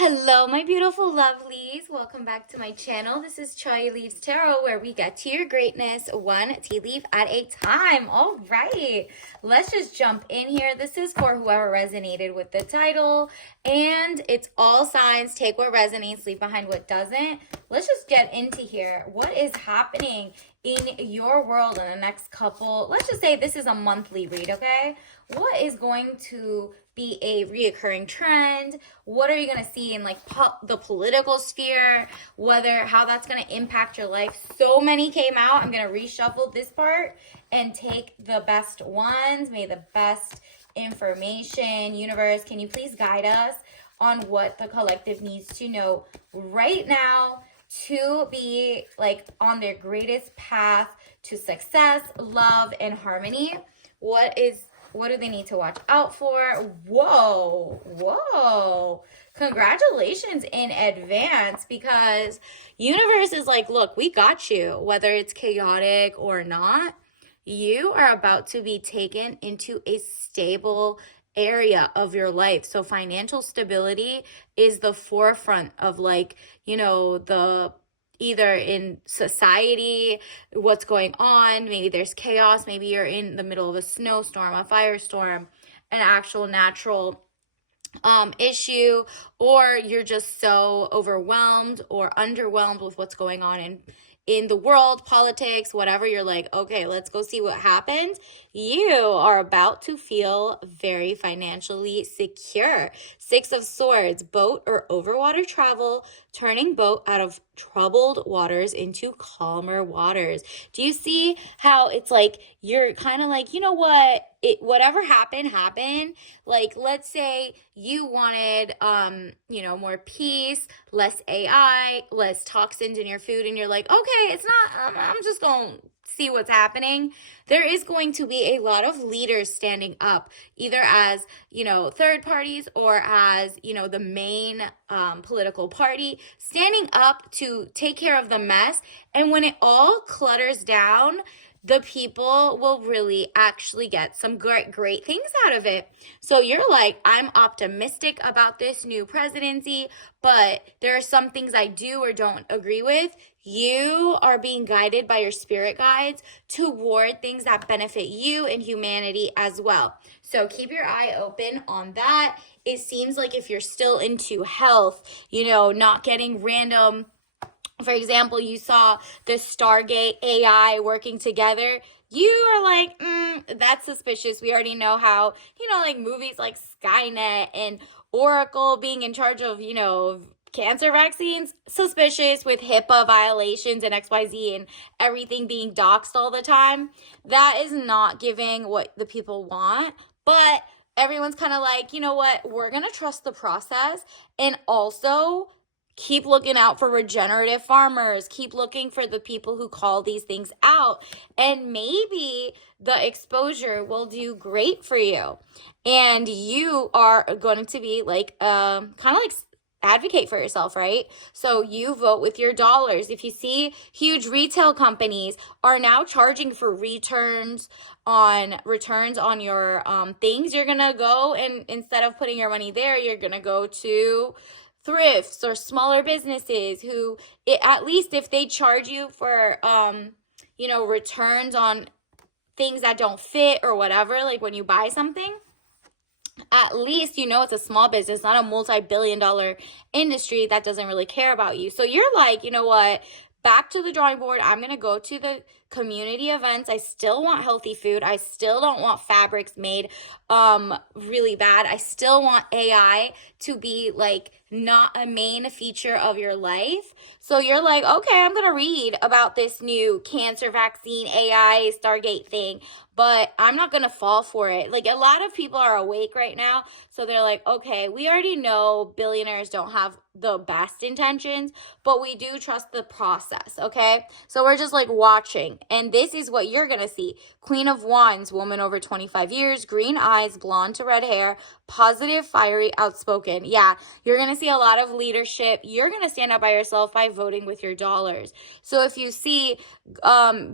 Hello, my beautiful lovelies. Welcome back to my channel. This is Choi Leaves Tarot, where we get to your greatness one tea leaf at a time. All right, let's just jump in here. This is for whoever resonated with the title, and it's all signs. Take what resonates, leave behind what doesn't. Let's just get into here. What is happening in your world in the next couple? Let's just say this is a monthly read, okay? What is going to be a reoccurring trend? What are you going to see in like the political sphere? How that's going to impact your life. So many came out. I'm going to reshuffle this part and take the best ones. May the best information. Universe, can you please guide us on what the collective needs to know right now to be like on their greatest path to success, love, and harmony? What do they need to watch out for? Whoa. Congratulations in advance, because universe is like, look, we got you. Whether it's chaotic or not, you are about to be taken into a stable area of your life. So financial stability is the forefront of the either in society, what's going on. Maybe there's chaos. Maybe you're in the middle of a snowstorm, a firestorm, an actual natural issue, or you're just so overwhelmed or underwhelmed with what's going on in the world, politics, whatever. You're like, okay, let's go see what happens. You are about to feel very financially secure. Six of Swords, boat or overwater travel, turning boat out of troubled waters into calmer waters. Do you see how it's like you're kind of like, you know what? Whatever happened. Like, let's say you wanted more peace, less AI, less toxins in your food, and you're like, okay, it's not, I'm just gonna see what's happening. There is going to be a lot of leaders standing up, either as third parties or as the main political party, standing up to take care of the mess. And when it all clutters down, the people will really actually get some great things out of it. So you're like, I'm optimistic about this new presidency, but there are some things I do or don't agree with. You are being guided by your spirit guides toward things that benefit you and humanity as well. So keep your eye open on that. It seems like if you're still into health, not getting random. For example, you saw the Stargate AI working together. You are like, that's suspicious. We already know how, like movies like Skynet and Oracle being in charge of, cancer vaccines, suspicious with HIPAA violations and XYZ and everything being doxxed all the time. That is not giving what the people want. But everyone's kind of like, you know what? We're going to trust the process, and also keep looking out for regenerative farmers. Keep looking for the people who call these things out. And maybe the exposure will do great for you. And you are going to be like, kind of like advocate for yourself, right? So you vote with your dollars. If you see huge retail companies are now charging for returns on your things, you're going to go, and instead of putting your money there, you're going to go to thrifts or smaller businesses who, at least if they charge you for returns on things that don't fit or whatever, like when you buy something, at least it's a small business, not a multi-billion-dollar industry that doesn't really care about you. So you're like, you know what? Back to the drawing board. I'm going to go to the community events. I still want healthy food. I still don't want fabrics made really bad. I still want AI to be like not a main feature of your life. So you're like, okay, I'm going to read about this new cancer vaccine AI Stargate thing, but I'm not going to fall for it. Like, a lot of people are awake right now. So they're like, okay, we already know billionaires don't have the best intentions, but we do trust the process. Okay. So we're just like watching. And this is what you're going to see. Queen of Wands, woman over 25 years, green eyes, blonde to red hair, positive, fiery, outspoken. Yeah, you're going to see a lot of leadership. You're going to stand up by yourself by voting with your dollars. So if you see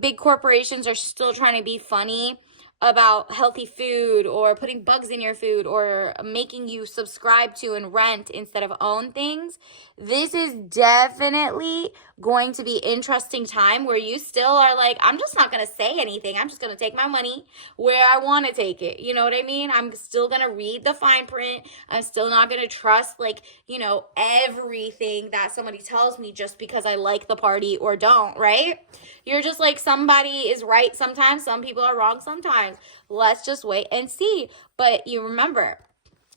big corporations are still trying to be funny, about healthy food or putting bugs in your food or making you subscribe to and rent instead of own things, this is definitely going to be interesting time where you still are like, I'm just not going to say anything. I'm just going to take my money where I want to take it. You know what I mean? I'm still going to read the fine print. I'm still not going to trust everything that somebody tells me just because I like the party or don't, right? You're just like, somebody is right sometimes, some people are wrong sometimes. Let's just wait and see. But you remember,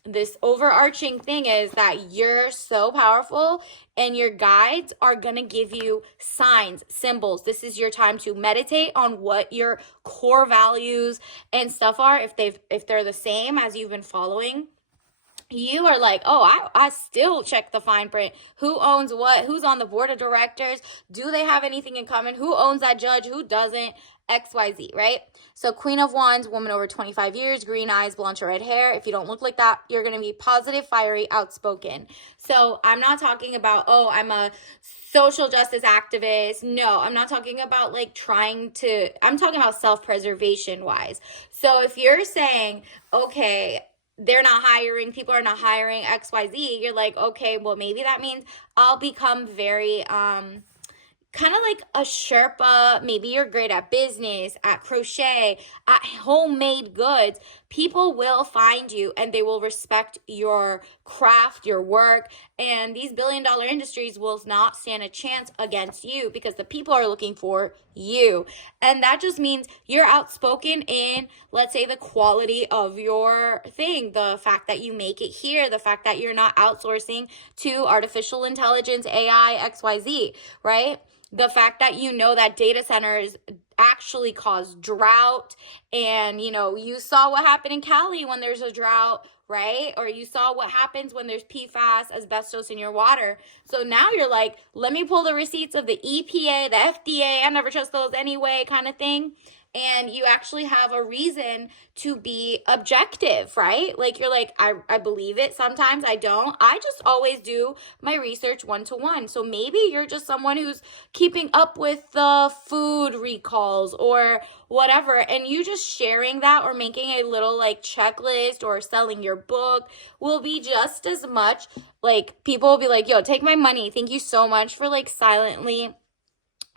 this overarching thing is that you're so powerful and your guides are going to give you signs, symbols. This is your time to meditate on what your core values and stuff are. If they're the same as you've been following, you are like, oh, I still check the fine print. Who owns what? Who's on the board of directors? Do they have anything in common? Who owns that judge? Who doesn't? XYZ, right? So Queen of Wands, woman over 25 years, green eyes, blonde or red hair. If you don't look like that, you're going to be positive, fiery, outspoken. So I'm not talking about, oh, I'm a social justice activist. No, I'm not talking about I'm talking about self-preservation wise. So if you're saying, okay, they're not hiring, people are not hiring, XYZ, you're like, okay, well, maybe that means I'll become very, kind of like a Sherpa. Maybe you're great at business, at crochet, at homemade goods. People will find you and they will respect your craft, your work, and these billion-dollar industries will not stand a chance against you because the people are looking for you. And that just means you're outspoken in, let's say, the quality of your thing, the fact that you make it here, the fact that you're not outsourcing to artificial intelligence, AI, XYZ, right? The fact that you know that data centers actually cause drought, and you saw what happened in Cali when there's a drought, right? Or you saw what happens when there's PFAS, asbestos in your water. So now you're like, let me pull the receipts of the EPA, the FDA, I never trust those anyway, kind of thing. And you actually have a reason to be objective, right? Like, you're like, I believe it. Sometimes I don't. I just always do my research one-to-one. So maybe you're just someone who's keeping up with the food recalls or whatever, and you just sharing that or making a little checklist or selling your book will be just as much, people will be like, yo, take my money. Thank you so much for silently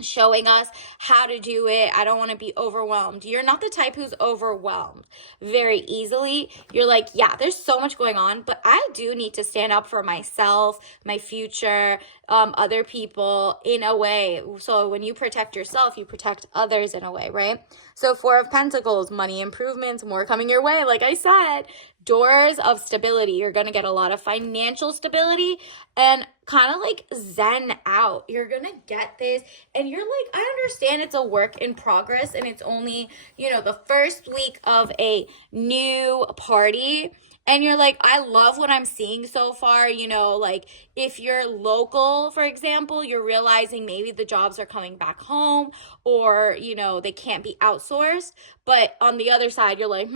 showing us how to do it. I don't want to be overwhelmed. You're not the type who's overwhelmed very easily. You're like, yeah, there's so much going on, but I do need to stand up for myself, my future, other people in a way. So when you protect yourself, you protect others in a way, right? So 4 of Pentacles, money improvements, more coming your way. Like I said, doors of stability. You're going to get a lot of financial stability and kind of zen out. You're going to get this and you're like, I understand it's a work in progress and it's only, the first week of a new party. And you're like, I love what I'm seeing so far. If you're local, for example, you're realizing maybe the jobs are coming back home or, they can't be outsourced. But on the other side, you're like,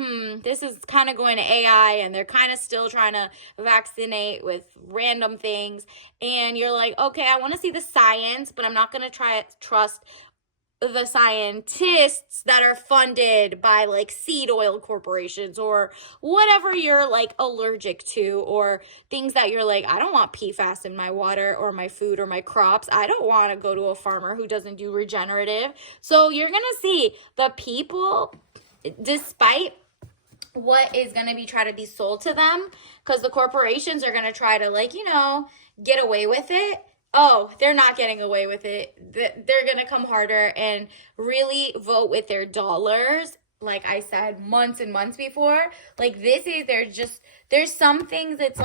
this is kind of going to AI and they're kind of still trying to vaccinate with random things. And you're like, okay, I want to see the science, but I'm not going to trust the scientists that are funded by seed oil corporations or whatever you're allergic to, or things that you're like, I don't want PFAS in my water or my food or my crops. I don't want to go to a farmer who doesn't do regenerative. So you're going to see the people, despite what is going to be try to be sold to them, because the corporations are going to try to get away with it. Oh, they're not getting away with it. They're going to come harder and really vote with their dollars. Like I said, months and months before. There's some things that's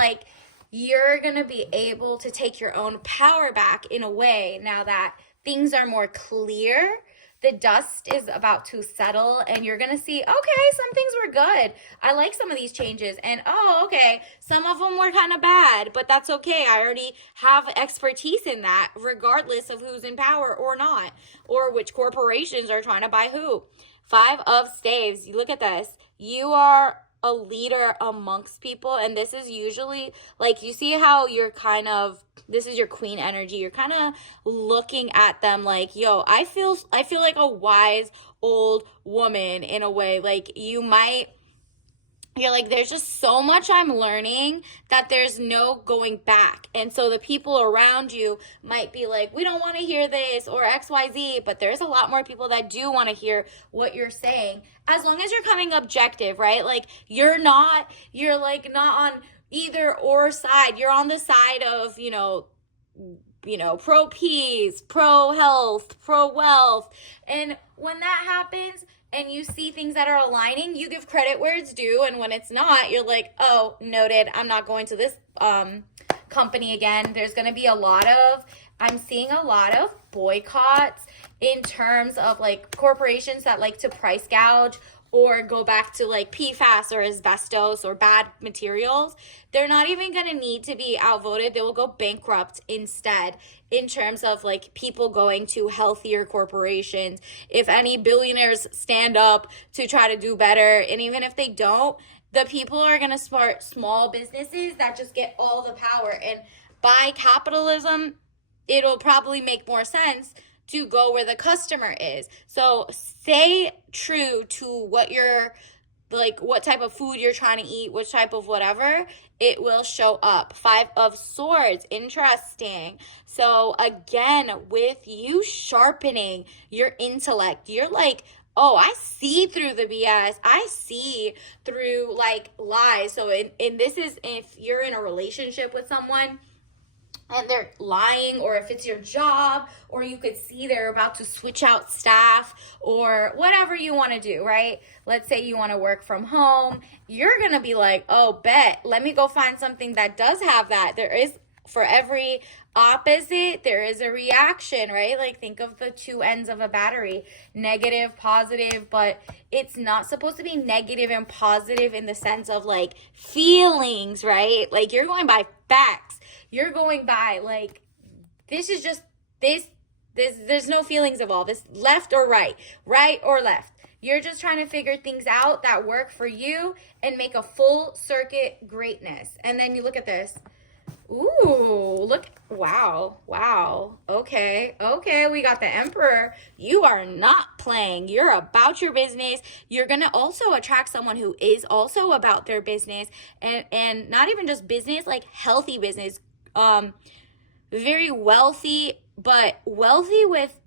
you're going to be able to take your own power back in a way now that things are more clear. The dust is about to settle and you're going to see, okay, some things were good. I like some of these changes. And okay, some of them were kind of bad, but that's okay. I already have expertise in that, regardless of who's in power or not, or which corporations are trying to buy who. 5 of Staves. You look at this. You are a leader amongst people, and this is usually like, you see how you're kind of, this is your queen energy, you're kind of looking at them like, yo, I feel like a wise old woman in a way. Like, you're like, there's just so much I'm learning that there's no going back. And so the people around you might be like, we don't want to hear this or XYZ, but there's a lot more people that do want to hear what you're saying, as long as you're coming objective, right? Like, you're like not on either or side. You're on the side of, pro peace, pro health, pro wealth. And when that happens, and you see things that are aligning, you give credit where it's due. And when it's not, you're like, oh, noted, I'm not going to this company again. There's going to be I'm seeing a lot of boycotts in terms of like corporations that like to price gouge or go back to like PFAS or asbestos or bad materials. They're not even going to need to be outvoted. They will go bankrupt instead, in terms of like people going to healthier corporations. If any billionaires stand up to try to do better, and even if they don't, the people are going to start small businesses that just get all the power. And by capitalism, it'll probably make more sense to go where the customer is. So stay true to what type of food you're trying to eat, which type of whatever, it will show up. 5 of Swords, interesting. So again, with you sharpening your intellect, you're like, oh, I see through the BS. I see through like lies. So this is if you're in a relationship with someone and they're lying, or if it's your job, or you could see they're about to switch out staff, or whatever you want to do, right? Let's say you want to work from home. You're going to be like, oh, bet, let me go find something that does have that. There is, for every opposite, there is a reaction, right? Like, think of the two ends of a battery, negative, positive, but it's not supposed to be negative and positive in the sense of like feelings, right? Like, you're going by facts. You're going by like, this is just this, there's no feelings involved. This left or right or left. You're just trying to figure things out that work for you and make a full circuit greatness. And then you look at this. Ooh, look, wow. Okay, we got the Emperor. You are not playing. You're about your business. You're going to also attract someone who is also about their business, and not even just business, like healthy business. Very wealthy, but wealthy with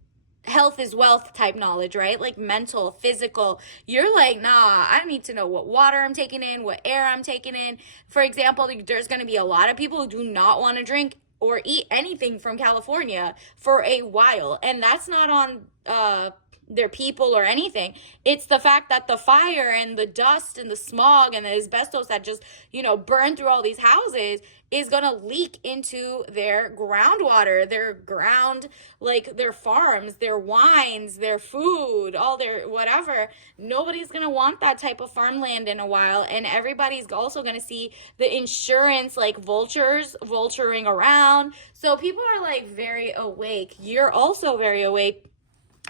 health is wealth type knowledge, right? Like mental, physical. You're like, nah, I need to know what water I'm taking in, what air I'm taking in. For example, there's going to be a lot of people who do not want to drink or eat anything from California for a while. And that's not on their people or anything. It's the fact that the fire and the dust and the smog and the asbestos that just, burn through all these houses is going to leak into their groundwater, their ground, like their farms, their wines, their food, all their whatever. Nobody's going to want that type of farmland in a while. And everybody's also going to see the insurance, like vultures vulturing around. So people are like very awake. You're also very awake.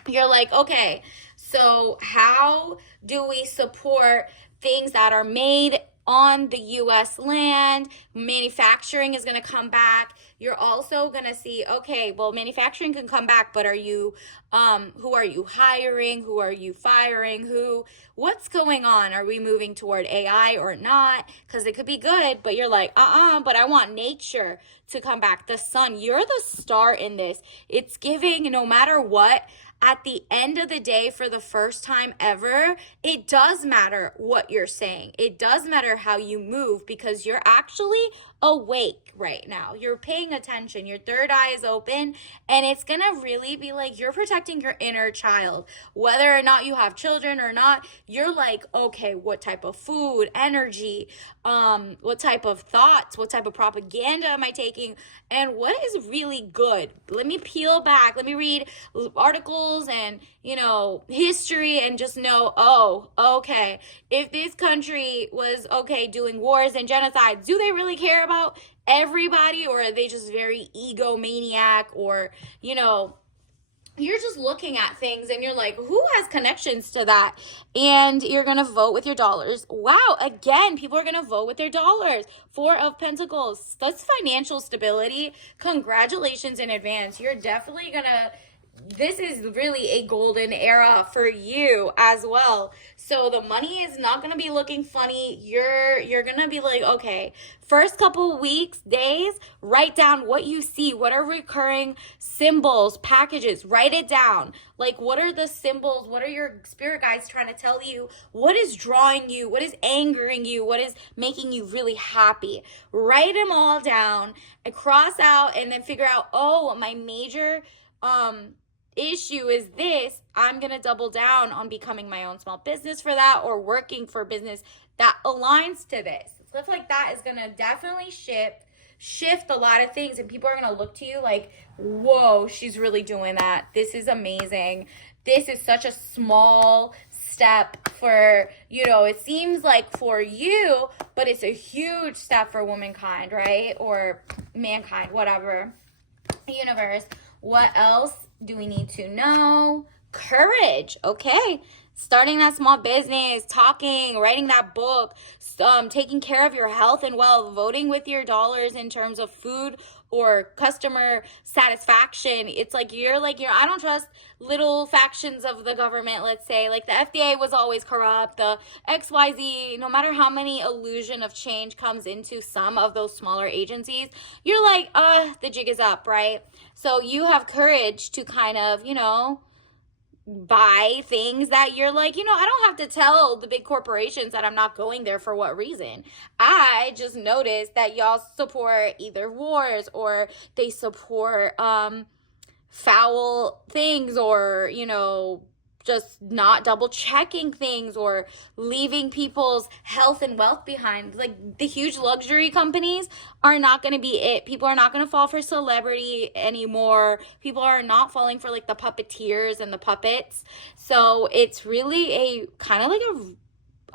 You're like, okay, so how do we support things that are made on the U.S. land? Manufacturing is going to come back. You're also going to see, okay, well, manufacturing can come back, but who are you hiring? Who are you firing? What's going on? Are we moving toward AI or not? Because it could be good, but you're like, but I want nature to come back. The sun, you're the star in this. It's giving, no matter what, at the end of the day, for the first time ever, it does matter what you're saying. It does matter how you move, because you're actually awake right now. You're paying attention. Your third eye is open, and it's going to really be like you're protecting your inner child. Whether or not you have children or not, you're like, okay, what type of food, energy, what type of thoughts, what type of propaganda am I taking, and what is really good? Let me peel back. Let me read articles and, history, and just know, oh, okay, if this country was, okay, doing wars and genocides, do they really care about everybody, or are they just very egomaniac, or, you're just looking at things and you're like, who has connections to that? And you're going to vote with your dollars. Wow. Again, people are going to vote with their dollars. Four of Pentacles. That's financial stability. Congratulations in advance. You're definitely going to, this is really a golden era for you as well. So the money is not going to be looking funny. You're going to be like, okay, first couple weeks, days, write down what you see. What are recurring symbols, packages? Write it down. Like, what are the symbols? What are your spirit guides trying to tell you? What is drawing you? What is angering you? What is making you really happy? Write them all down and cross out, and then figure out, oh, my major issue is this. I'm going to double down on becoming my own small business for that, or working for a business that aligns to this. Stuff like that is going to definitely shift a lot of things, and people are going to look to you like, whoa, she's really doing that. This is amazing. This is such a small step for, it seems like for you, but it's a huge step for womankind, right? Or mankind, whatever. Universe, what else do we need to know? Courage. Okay. Starting that small business, talking, writing that book, taking care of your health and wealth, voting with your dollars in terms of food or customer satisfaction. It's like you're I don't trust little factions of the government, let's say. Like the FDA was always corrupt, the XYZ, no matter how many illusion of change comes into some of those smaller agencies, you're like, the jig is up, right? So you have courage to kind of, buy things that you're like, I don't have to tell the big corporations that I'm not going there for what reason. I just noticed that y'all support either wars, or they support foul things, or just not double checking things, or leaving people's health and wealth behind. Like the huge luxury companies are not going to be it. People are not going to fall for celebrity anymore. People are not falling for like the puppeteers and the puppets. So it's really a kind of like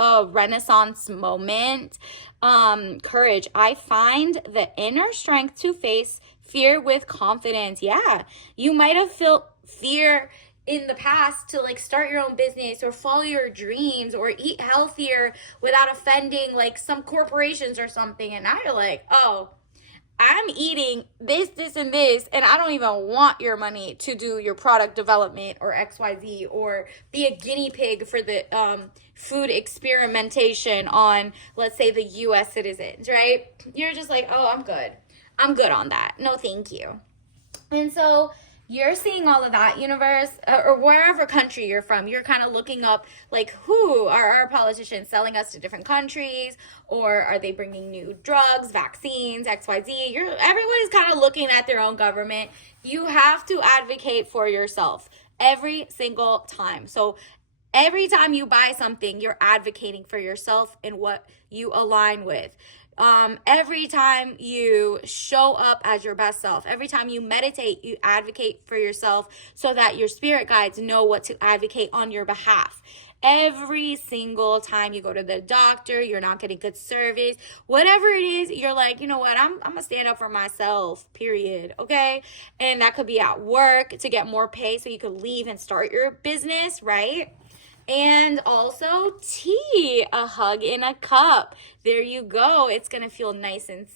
a renaissance moment. Courage. I find the inner strength to face fear with confidence. Yeah, you might have felt fear in the past to like start your own business, or follow your dreams, or eat healthier without offending like some corporations or something. And now you're like, oh, I'm eating this, and this, and I don't even want your money to do your product development or XYZ, or be a guinea pig for the food experimentation on, let's say, the US citizens, right? You're just like, oh, I'm good on that. No, thank you. And so you're seeing all of that, universe, or wherever country you're from, you're kind of looking up like, who are our politicians selling us to different countries, or are they bringing new drugs, vaccines, XYZ? Everybody's kind of looking at their own government. You have to advocate for yourself every single time. So every time you buy something, you're advocating for yourself and what you align with. Every time you show up as your best self, every time you meditate, you advocate for yourself so that your spirit guides know what to advocate on your behalf. Every single time you go to the doctor, you're not getting good service, whatever it is, you're like, you know what, I'm gonna stand up for myself, period. Okay. And that could be at work to get more pay so you could leave and start your business, right? And also tea, a hug in a cup. There you go. It's going to feel nice and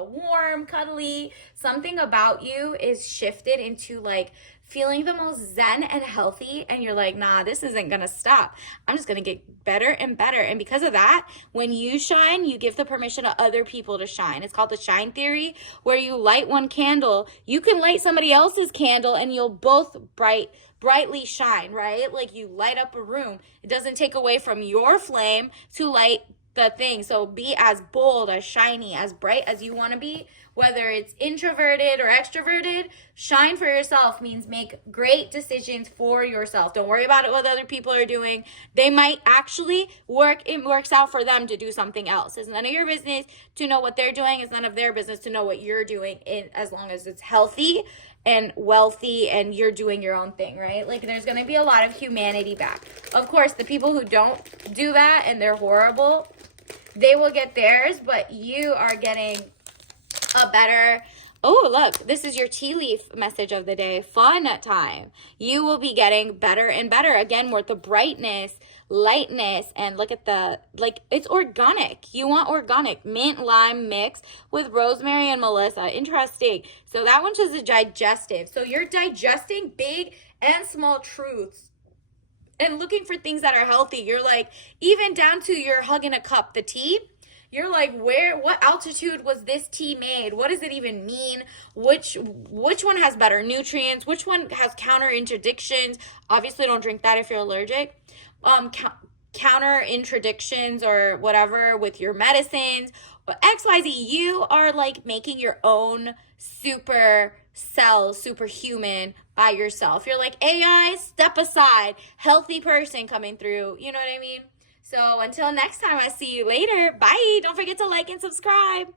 warm, cuddly. Something about you is shifted into like feeling the most zen and healthy. And you're like, nah, this isn't going to stop. I'm just going to get better and better. And because of that, when you shine, you give the permission to other people to shine. It's called the shine theory, where you light one candle. You can light somebody else's candle and you'll both brightly shine, right? Like you light up a room. It doesn't take away from your flame to light the thing. So be as bold, as shiny, as bright as you want to be, whether it's introverted or extroverted. Shine for yourself means make great decisions for yourself. Don't worry about what other people are doing. They might actually it works out for them to do something else. It's none of your business to know what they're doing. It's none of their business to know what you're doing, as long as it's healthy and wealthy and you're doing your own thing, right? Like there's going to be a lot of humanity back. Of course, the people who don't do that and they're horrible, they will get theirs, but you are getting a better Oh, look, this is your tea leaf message of the day. Fun time. You will be getting better and better. Again, more the brightness, lightness, and look at the, like, it's organic. You want organic. Mint lime mix with rosemary and melissa. Interesting. So that one's just a digestive. So you're digesting big and small truths and looking for things that are healthy. You're like, even down to your hugging a cup, the tea. You're like, what altitude was this tea made? What does it even mean? Which one has better nutrients? Which one has counter interdictions? Obviously, don't drink that if you're allergic. Counter interdictions or whatever with your medicines. XYZ, you are like making your own super cell, superhuman by yourself. You're like, AI, step aside, healthy person coming through. You know what I mean? So until next time, I see you later. Bye. Don't forget to like and subscribe.